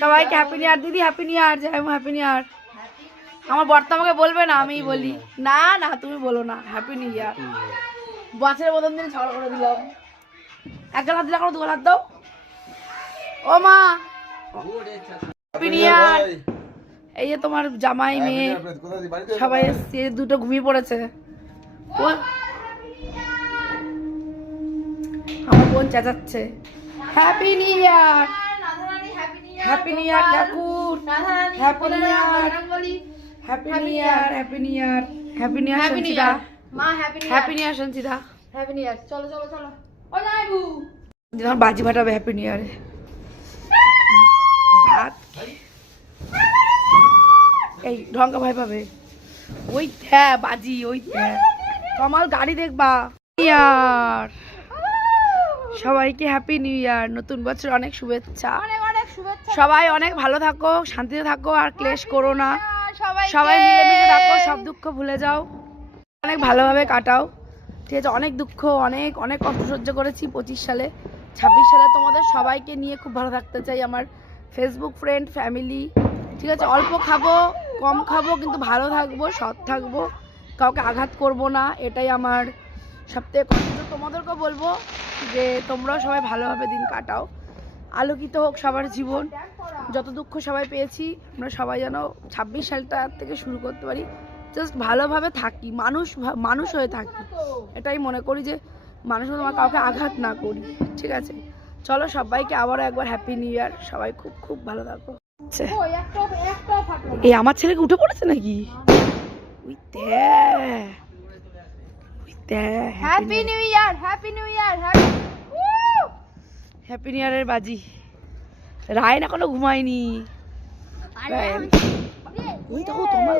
সবাইকে happy new ইয়ার দিদি, happy new ইয়ার, জয় মা, হ্যাপি নিউ ইয়ার। আমার বর্তা আমাকে বলবে না, আমিই বলি। না না তুমি বলো না, হ্যাপি নিউ ইয়ার। বছরের প্রথম দিন ঝগড়া করে দিলাম। এক গাল হাত দিলা করো, দু গাল হাত দাও। ও মা হ্যাপি নিউ ইয়ার। এই যে তোমার জামাই মেয়ে সবাই এসছে, দুটো ঘুমিয়ে পড়েছে। আমার বোন চেঁচাচ্ছে happy new year, happy new year ঠাকুর, happy new year, happy new year, happy new year, happy new year Sanchita, মা happy new year Sanchita, happy new year. চলো চলো চলো, ও যাইবু যখন বাজি ফাটাবে হ্যাপি নিউ ইয়ারে। ভাত এই ঢঙ্কা ভয় পাবে, ওই হ্যাঁ বাজি, ওই কমাল গাড়ি দেখবা। ইয়ার সবাইকে হ্যাপি নিউ ইয়ার, নতুন বছর অনেক শুভেচ্ছা। সবাই অনেক ভালো থাকো, শান্তিতে থাকো, আর ক্লেশ করো না। সবাই মিলেমিশে থাকো, সব দুঃখ ভুলে যাও, অনেক ভালোভাবে কাটাও। ঠিক আছে, অনেক দুঃখ, অনেক অনেক কষ্ট সহ্য করেছি 25 সালে। 26 সালে তোমাদের সবাইকে নিয়ে খুব ভালো থাকতে চাই, আমার ফেসবুক ফ্রেন্ড ফ্যামিলি। ঠিক আছে, অল্প খাবো কম খাবো কিন্তু ভালো থাকবো, সৎ থাকবো, কাউকে আঘাত করব না, এটাই আমার সবথেকে কষ্ট। তোমাদেরকেও বলবো যে তোমরাও সবাই ভালোভাবে দিন কাটাও, আলোকিত হোক সবার জীবন। যত দুঃখ সবাই পেয়েছি, আমরা সবাই যেন 26 সালটা থেকে শুরু করতে পারি, জাস্ট ভালোভাবে থাকি, মানুষ হয়ে থাকি। এটাই মনে করি যে মানুষ তোমার কাউকে আঘাত না করি। ঠিক আছে, চলো সবাইকে আবারও একবার হ্যাপি নিউ ইয়ার। সবাই খুব খুব ভালো থাকো। এই আমার ছেলেকে উঠে পড়েছে নাকি? Happy new year, happy new year, happy new ইয়ারের বাজি। রায়ন এখনো ঘুমায়নি। ওই দেখো তোমার